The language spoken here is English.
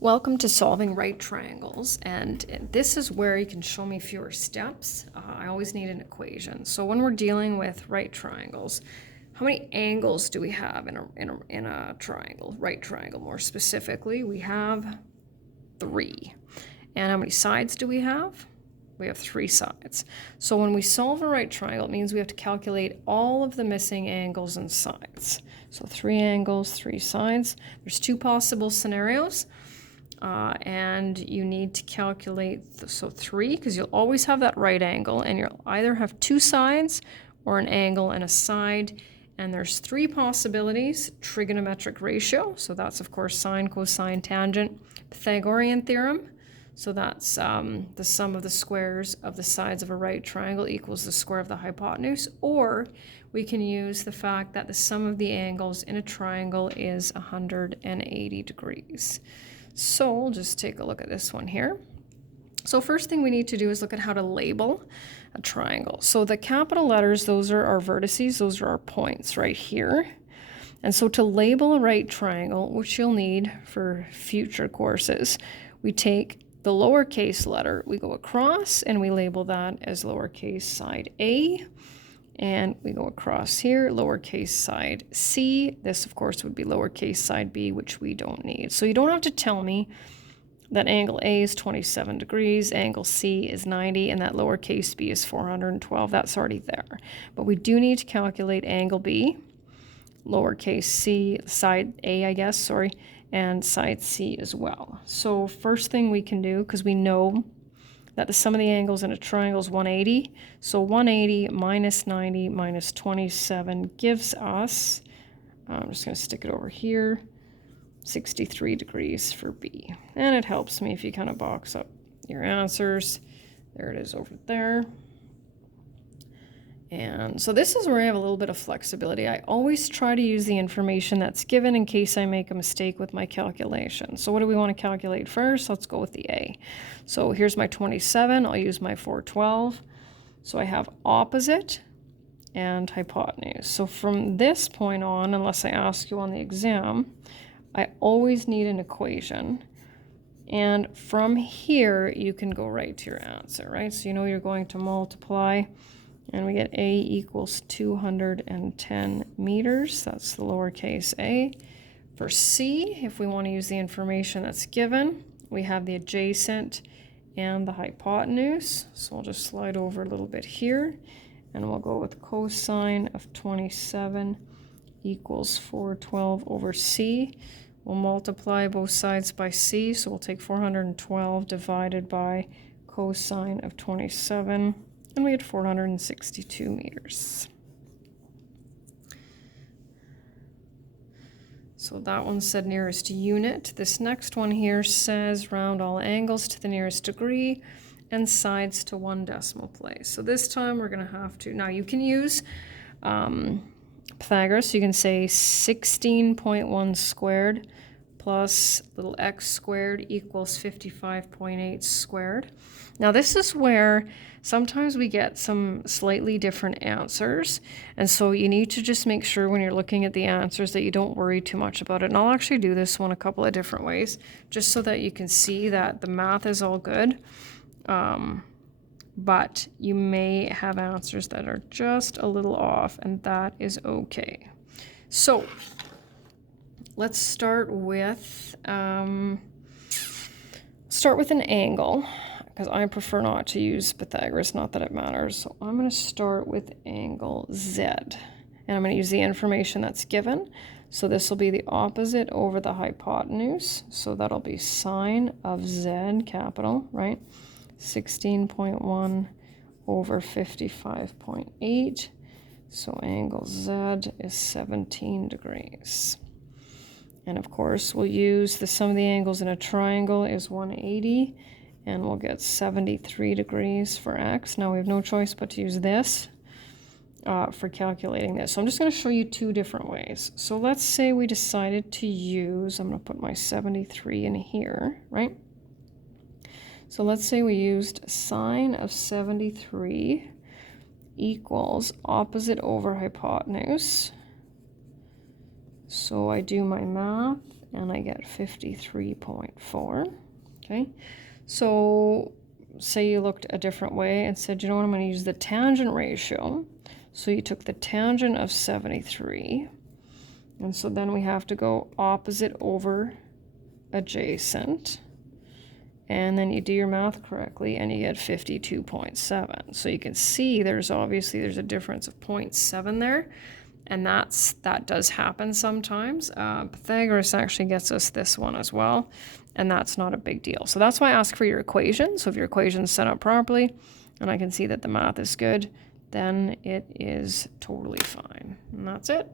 Welcome to Solving Right Triangles, and this is where you can show me fewer steps. I always need an equation. So when we're dealing with right triangles, how many angles do we have in a triangle, right triangle more specifically? We have 3. And how many sides do we have? We have 3 sides. So when we solve a right triangle, it means we have to calculate all of the missing angles and sides. So 3 angles, 3 sides. There's 2 possible scenarios. And you need to calculate, so 3, because you'll always have that right angle, and you'll either have 2 sides or an angle and a side. And there's 3 possibilities: trigonometric ratio, so that's of course sine, cosine, tangent; Pythagorean theorem, so that's the sum of the squares of the sides of a right triangle equals the square of the hypotenuse; or we can use the fact that the sum of the angles in a triangle is 180 degrees. So we'll just take a look at this one here. So first thing we need to do is look at how to label a triangle. So the capital letters, those are our vertices, those are our points right here. And so to label a right triangle, which you'll need for future courses, we take the lowercase letter, we go across, and we label that as lowercase side A. And we go across here, lowercase side C. This, of course, would be lowercase side B, which we don't need. So you don't have to tell me that angle A is 27 degrees, angle C is 90, and that lowercase b is 412. That's already there. But we do need to calculate angle B, lowercase c, side A, I guess, sorry, and side C as well. So first thing we can do, because we know that the sum of the angles in a triangle is 180. So 180 minus 90 minus 27 gives us, I'm just going to stick it over here, 63 degrees for B. And it helps me if you kind of box up your answers. There it is over there. And so this is where I have a little bit of flexibility. I always try to use the information that's given in case I make a mistake with my calculation. So what do we want to calculate first? Let's go with the A. So here's my 27. I'll use my 412. So I have opposite and hypotenuse. So from this point on, unless I ask you on the exam, I always need an equation. And from here, you can go right to your answer, right? So you know you're going to multiply. And we get A equals 210 meters. That's the lowercase a. For C, if we want to use the information that's given, we have the adjacent and the hypotenuse. So we'll just slide over a little bit here. And we'll go with cosine of 27 equals 412 over C. We'll multiply both sides by C. So we'll take 412 divided by cosine of 27. And we get 462 meters. So that one said nearest unit. This next one here says round all angles to the nearest degree and sides to 1 decimal place. So this time we're going to have to, now you can use Pythagoras. So you can say 16.1 squared plus little x squared equals 55.8 squared. Now this is where sometimes we get some slightly different answers, and so you need to just make sure when you're looking at the answers that you don't worry too much about it. And I'll actually do this one a couple of different ways just so that you can see that the math is all good, but you may have answers that are just a little off, and that is okay. So let's start with an angle, because I prefer not to use Pythagoras, not that it matters. So I'm going to start with angle Z, and I'm going to use the information that's given. So this will be the opposite over the hypotenuse, so that'll be sine of Z, capital, right? 16.1 over 55.8, so angle Z is 17 degrees. And of course, we'll use the sum of the angles in a triangle is 180, and we'll get 73 degrees for x. Now we have no choice but to use this for calculating this. So I'm just going to show you 2 different ways. So let's say we decided to use, I'm going to put my 73 in here, right? So let's say we used sine of 73 equals opposite over hypotenuse. So I do my math, and I get 53.4. Okay, so say you looked a different way and said, you know what, I'm going to use the tangent ratio. So you took the tangent of 73, and so then we have to go opposite over adjacent, and then you do your math correctly and you get 52.7. So you can see there's a difference of 0.7 there, and that does happen sometimes. Pythagoras actually gets us this one as well, and that's not a big deal. So that's why I ask for your equation. So if your equation's set up properly and I can see that the math is good, then it is totally fine. And that's it.